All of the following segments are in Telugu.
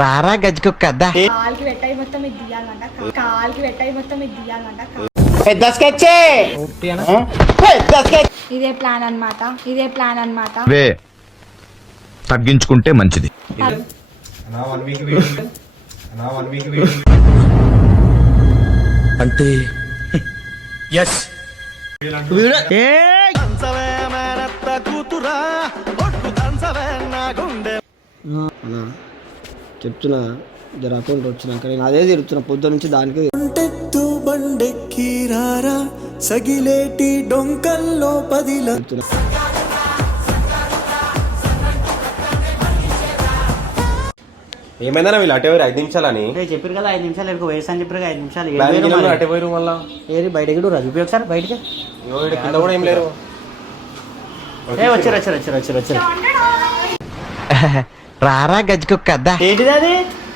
రారా గజ్జుకుక్క కదా కాలికి పెట్టాయి మొత్తం ఇది తీయాలంట కాలికి పెట్టాయి మొత్తం ఇది తీయాలంట ఇదే ప్లాన్ అన్నమాట వే తగ్గించుకుంటే మంచిది. అంటే ఎస్ చెప్తున్నా జర అకౌంట్ వచ్చినాక నేను అదే తిరుగుతున్నా పొద్దు నుంచి దానికి సగిలేటి డొంకల్లో ఏమైందా వీళ్ళు అటే 5 నిమిషాలని చెప్పారు కదా 5 నిమిషాలు ఎక్కువ వేసా అని చెప్పారు 5 నిమిషాలు అటే పోయారు మళ్ళా ఏది బయటకి చూపి ఒకసారి బయటకి కింద కూడా ఏం లేరు. వచ్చారు రారా గజ్జుకుక్క కదా ఏంటిది అది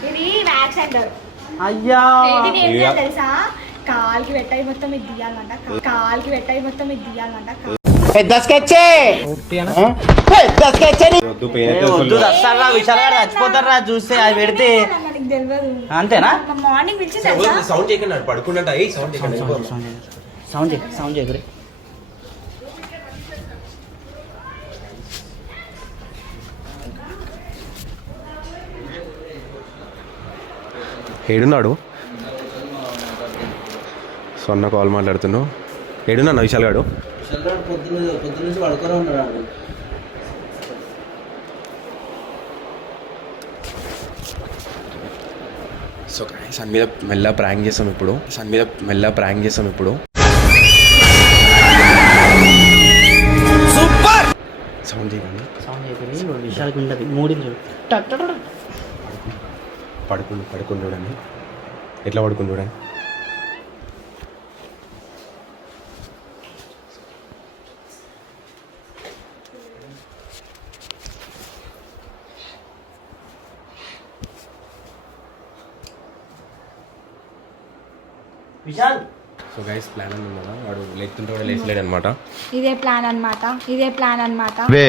ఇది వ్యాక్స్ సెంటర్ అయ్యా తెలుసా కాలికి పెట్టాయి మొత్తం ఇది తీయాలంట కాలికి పెట్టాయి మొత్తం ఇది తీయాలంట వద్దు పెయిన్ వద్దు అస్సలు విశాల్ గారు చచ్చిపోతారా చూస్తే అది పెడితే నాకు తెలియదు అంతేనా మార్నింగ్ పిలిచి తెలుసా సౌండ్ చేయకుండా పడుకుంటా సౌండ్ సౌండ్ చేయకరి ఏడున్నాడు సొన్న కాల్ మాట్లాడుతున్నావు ఏడున్నా విశాల్ గాడు పొద్దున్నుంచి పడుకొని ఉన్నాడు. సో సన్ మీద మెల్ల ప్రాంక్ చేసాం ఇప్పుడు సౌండ్ చేయకండి విశాల్ ఉండదు మూడింది పడుకుని చూడండి ఎట్లా పడుకుని చూడండి. విశాల్ సో గైస్ ప్లాన్ ఉంది కదా వాడు లేకుంటే కూడా లేచలేడు అనమాట. ఇదే ప్లాన్ అన్నమాట వే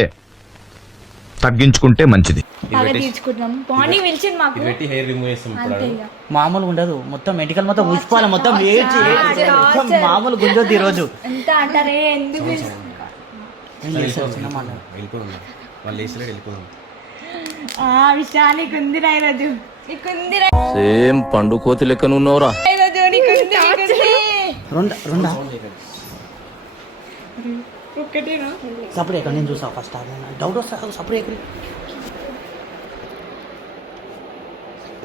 తగ్గించుకుంటే మంచిది. అదే తీర్చుకుంటున్నాం మార్నింగ్ పిలిచింది మాకు పెట్టి హెయిర్ రిమూవ్ చేస్తాం అంతే ఇక మామూలుగా ఉండదు మొత్తం మెడికల్ మొత్తం ఊసిపోవాలి మొత్తం మొత్తం మామూలు గుంజొద్దు ఈరోజు ఎంత అంటారే ఎందుకు వెళ్ళిపోదాం వాళ్ళు లేచలేడు వెళ్ళిపోదాం. విషయాలు నీకుందిరా ఈరోజు నీకుందిరా సేమ్ పండు కోతి లెక్కన ఉన్నావురా. ఈరోజు నీకుంది రెండా ఒక్కటేనా సపరేట్ ఎక్కడ నేను చూసావు ఫస్ట్ డౌట్ వస్తా సపరేట్ ఎక్కడ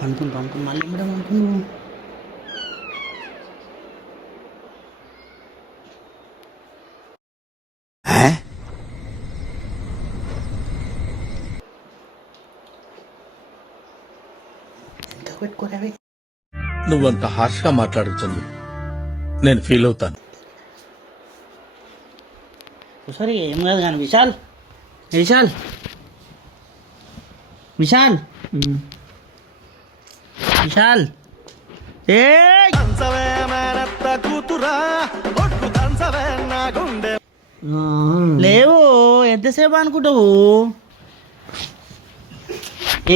పండుకుని మళ్ళీ మేడం అనుకున్నావు ఎంత పెట్టుకోలేవి నువ్వంత హార్ష్గా మాట్లాడుతుంది నేను ఫీల్ అవుతాను. సరే ఏం కాదు కానీ విశాల్ విశాల్ విశాల్ విశాల్ ఏ లేవు ఎంతసేపు అనుకుంటావు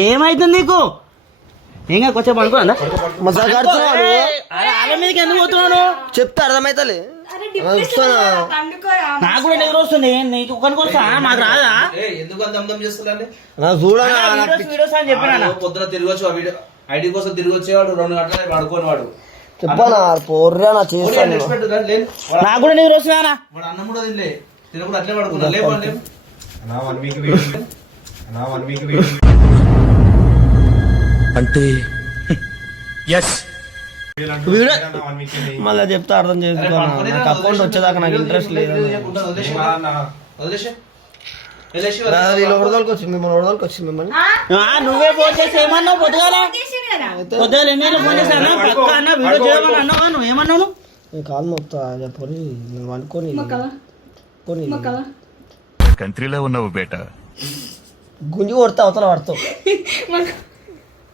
ఏమైతుంది నీకు ఏం కొంచెం అనుకోండి అలా మీదకి ఎందుకు పోతున్నాను చెప్తే అర్థమైతలే నాకు కూడా నిద్ర వస్తుంది నీకు ఒకరికి వస్తా మాకు రాదా ఎందుకు అంత అందం చేస్తున్నాండి వీడియోస్ అని చెప్పినా పొద్దున తిరిగి వచ్చి వీడియో ఐడి కోసం తిరిగి వచ్చేవాడు 2 గంటలు పడుకోని వాడు చెప్పానా పోర్రా నా చేస్తాను నాకు కూడా నిద్ర వస్తుందా వాడు అన్నం కూడా తినలే తినప్పుడు అట్లే పడుకున్నా లేపండి అంటే ఎస్ మళ్ళీ చెప్తే అర్థం చేసుకో. నాకు అకౌంట్ వచ్చేదాకా నాకు ఇంట్రెస్ట్ లేదు. వరదలకు వచ్చింది మిమ్మల్ని నువ్వే ఫోన్ చేసి ఏమన్నావు పొద్దుగాల ఎన్ని ఫోన్ చేశాను పక్క అన్న వీడియో చేయమని అన్నావా నువ్వు ఏమన్నావు నేను కాలు మొత్తా చెప్పని నేను అనుకోని కంట్రీలో ఉన్నావు బేటా గుంజి కొడతా అవతల పడతావు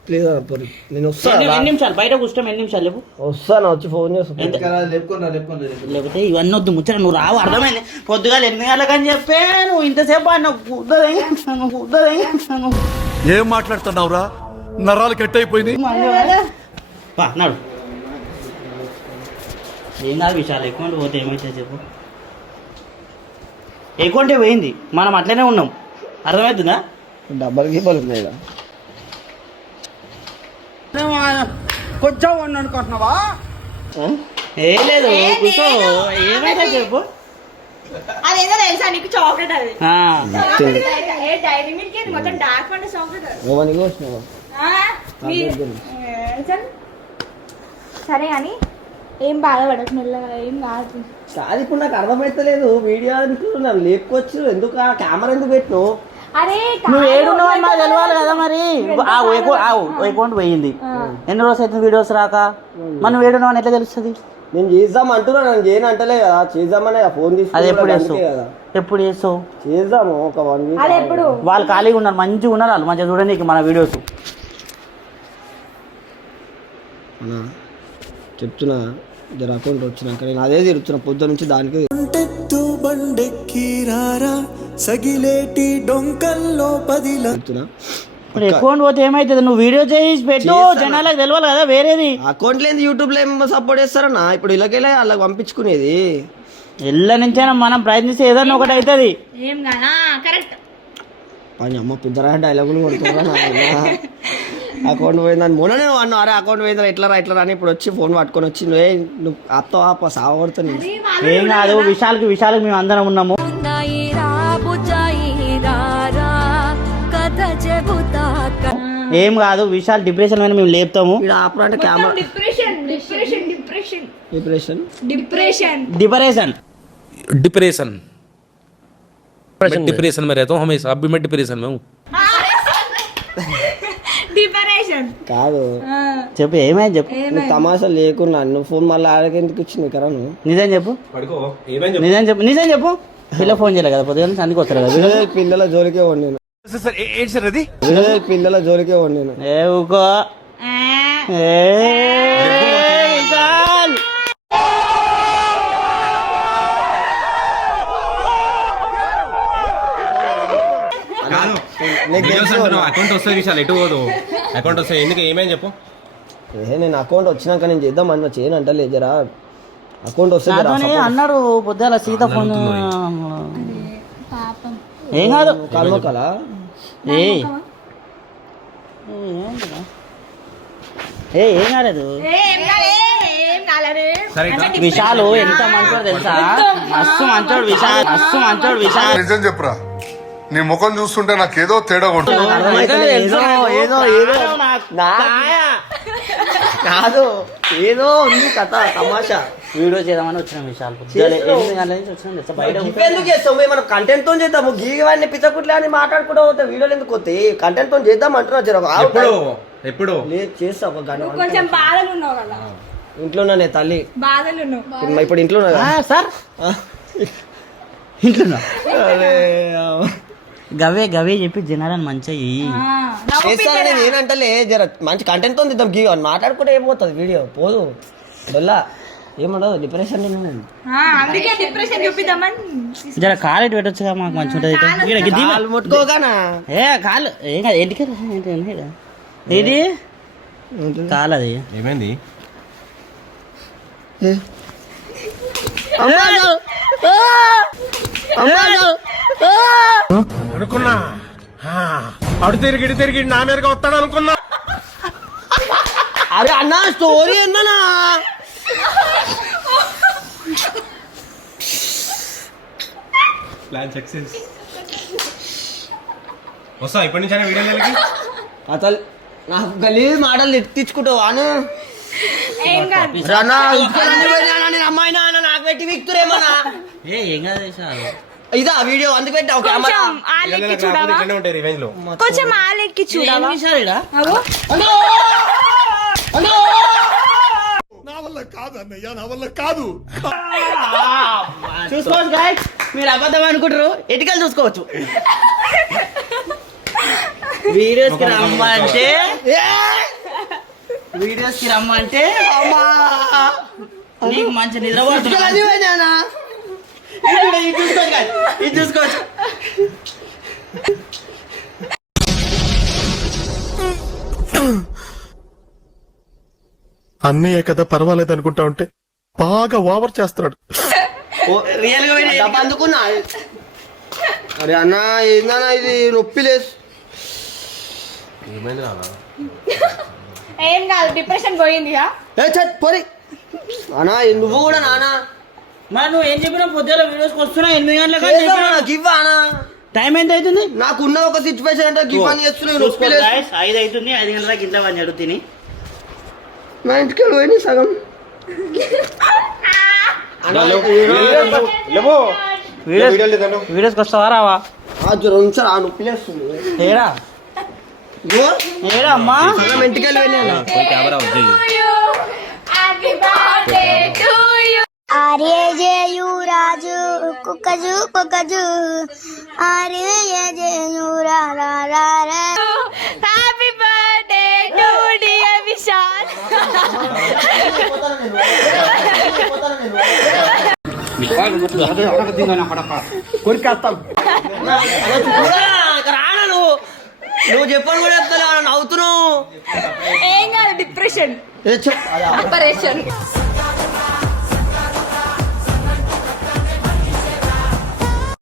ప్లీజ్ పొరి నేను వస్తాను 2 నిమిషాలు బయట కూర్చో 2 నిమిషాలు లేవు వస్తాను వచ్చి ఫోన్ చేస్తాను లేకపోతే ఇవన్నీ వద్దు ముచ్చట నువ్వు రావు అర్థమైంది పొద్దుగా 8 గంటలకు అని చెప్పే నువ్వు ఇంతసేపు అన్న ఏం మాట్లాడుతున్నావురా నరాలు కట్ అయిపోయింది. పా నాడు ఏం కాదు విశాల్ అకౌంట్ పోతే ఏమైతే చెప్పు. అకౌంటే పోయింది, మనం అట్లనే ఉన్నాం, అర్థమవుతుందా? డబ్బల్ గీబల్ ఉన్నాయి కదా. ఏ లేదు కూర్చో, ఏమైతే చెప్పు. అదేదో తెలుసా నీకు? చాక్లెట్ అది. ఆ, డైరీ మిల్క్ ఏది మొత్తం డార్క్ అంటే చాక్లెట్. ఓవనికి వచ్చినావా? సరే అని ఏం బాధపడకు, మెల్లగా ఏం కాదు. కాదు ఇప్పుడు నాకు అర్థమైతలేదు. వీడియో అనుకుంటున్నాను లేపుకొచ్చు, ఎందుకు ఆ కెమెరా ఎందుకు పెట్టినావు? అరే నువ్వు ఏడున్నావు అని నాకు తెలియాలి కదా మరి. అకౌంట్ పోయింది, ఎన్ని రోజులు అవుతుంది వీడియోస్ రాక, మనం ఏడున్నావు అని ఎట్లా తెలుస్తుంది? నేను చేద్దాం అంటున్నా, నేను చేయను అంటలే కదా. చేద్దామని ఫోన్ అది తీసుకుని ఎప్పుడు చేస్తావు? ఎప్పుడు చేస్తావు? చేద్దాము ఒక 1 వీక్. అది ఎప్పుడు? వాళ్ళు ఖాళీగా ఉన్నారు, మంచిగా ఉన్నారు వాళ్ళు, మంచిగా చూడండి మన వీడియోస్. అన్నా చెప్తున్నా, జర అకౌంట్ వచ్చినాక నేను అదే తిరుగుతున్నా పొద్దు నుంచి దానికి. చెప్తున్నా ఇప్పుడు అకౌంట్ పోతే ఏమైతుంది? నువ్వు వీడియో చేసి పెట్టు, జనాలకు తెలియాలి కదా వేరేది. అకౌంట్ లేదు, యూట్యూబ్ లో ఏమో సపోర్ట్ చేస్తారన్నా. ఇప్పుడు ఇలాగెళ్ళి వాళ్ళకి పంపించుకునేది. ఎల్ల నుంచైనా మనం ప్రయత్నిస్తే ఏదన్నా ఒకటి అవుతుంది. ఏం కాదా? కరెక్ట్. పని అమ్మ పిద్దరా డైలాగులు కొడుతున్నా. అకౌంట్ పోయిందని మొన్న నేను అన్నా, అరే అకౌంట్ పోయిందా ఎట్లా రా అని. ఇప్పుడు వచ్చి ఫోన్ పట్టుకొని వచ్చి నువ్వు అత్త సావడుతుంది. ఏం కాదు, విశాల్కి మేము అందరం ఉన్నాము. ఏం కాదు, విశాల్ డిప్రెషన్ మీద మేము లేపుతాము. అంటే కెమెరా డిప్రెషన్ डिप्रेशन में रहता हूँ हमेशा, अभी मैं डिप्रेशन में हूँ. కాదు చెప్పు ఏమైంది చెప్పు. నువ్వు తమాషా లేకున్నా నువ్వు ఫోన్ మళ్ళీ ఆడకి ఎందుకు ఇచ్చింది కదా? నువ్వు నిజం చెప్పు, నిజం చెప్పు. పిల్ల ఫోన్ చేయలే కదా, పొద్దున్న సందికి వస్తారు కదా. పిల్లల జోలికే వండిను, పిల్లల జోలికే వండిను. ఏ ఊకో విశాల్. అకౌంట్ వస్తే విషయాలు ఎటు పోదు. అకౌంట్ వస్తే ఎందుకు ఏమేం చెప్పు. నేను అకౌంట్ వచ్చినాక నేను చేద్దాం అన్న, చేయను అంటే జరా అకౌంట్ వస్తే అన్నాడు పొద్దుల సీత ఫోన్. ఏం కాదు, కాల్మొక్కలా ఏం కాలేదు. విశాల్ ఎంత మంచోడు తెలుసా, మస్తు మంచోడు విశాల్. నిజం చెప్పురా, నీ ముఖం చూస్తుంటే నాకేదో తేడా ఉంటుంది. కాదు ఏదో ఉంది కథ తమాషా. వీడియో చేద్దామని వచ్చిన విశాల్ ఎందుకు చేస్తాము? మనం కంటెంట్ తో చేద్దాము. గీవాడిని పిచ్చకుట్లే అని మాట్లాడుకుంటూ పోతే వీడియోలు ఎందుకు వస్తాయి? కంటెంట్ తో చేద్దాం అంటున్నా. ఎప్పుడు లేదు చేస్తా ఒక గంట. కొంచెం బాధలు ఉన్నావు కదా ఇంట్లోనే తల్లి, బాధలు ఉన్నావు ఇప్పుడు ఇంట్లో సార్, ఇంట్లో గవే చెప్పి జనాలను మంచిగా చేస్తానని నేనంటలే. జర మంచి కంటెంట్ తో తీద్దాం. గీ మాట్లాడుకుంటే ఏమవుతుంది వీడియో పోదు, డొల్లా ఏముండదు. డిప్రెషన్ అందుకే డిప్రెషన్ చూపిద్దామని. జర కాలు ఎటు పెట్టొచ్చుగా, మాకు మంచిగా ఉంటుంది. ముట్టుకోగానా? ఏ కాలు ఏం కాదు, ఎందుకు ఇది కాలు అది ఏమైంది? అనుకున్నా అడు తిరిగి నా మీదగా వస్తాడు అనుకున్నా. అరే అన్నా స్టోరీ అన్నా ప్లాన్ సక్సెస్. వస్తా ఇప్పటి నుంచి అయినా వీడియోలకి. అసలు నాకు గలీజ్ మాటలు ఎత్తించుకుంటావు అని అమ్మాయినా నాకు పెట్టి విక్తురేమన్నా. ఏం కాదు ఇదా వీడియో అందుకు పెట్టావు కెమెరా. ఉంటాయి రివెంజ్ లో కొంచెం ఆలెక్కి చూడాలి. చూసుకోవచ్చు గాయ్స్, మీరు అబద్ధం అనుకుంటారు, ఎటుకలు చూసుకోవచ్చు. వీడియోస్ కి రమ్మంటే నీకు మంచి నిద్ర ఇది చూసుకోవచ్చు. అన్నయ్య కదా పర్వాలేదు అనుకుంటా ఉంటే బాగా ఓవర్ చేస్తున్నాడు. రియల్ గా డబ్బా అందుకున్నా. అరే అన్న ఏందన్నా ఇది నొప్పి లేదు. ఏం కాదు, డిప్రెషన్ పోయింది. పోరి అన్నా నువ్వు కూడా నానా. మరి నువ్వు ఏం చెప్పినా పొద్దున వీడియోస్కి వస్తున్నా 8 గంటలకు గివ్ అనా. టైం ఎంత అవుతుంది? నాకున్న ఒక సిచ్యువేషన్ అంటే గివ్ అని చేస్తున్నాయి. నొప్పి లేదు. 5 అవుతుంది. 5 గంటలకు ఇంట్లో పని అడుగుతుంది. మా ఇంటికి పోయి సగం వీడియోస్కి వస్తావా రావా? 2 నిమిషాలు ఆ నొప్పి లేస్తుంది. ఏడా ఏడా అమ్మా సగం ఇంటికి వెళ్ళి ఆర్యజేయు రాజు కుక్కజు కుక్కజు ఆర్యజేయు happy birthday to dear Vishal. రానా నువ్వు చెప్పని కూడా చెప్తా నవ్వుతున్నావు. ఏం కాదు, డిప్రెషన్. ఆపరేషన్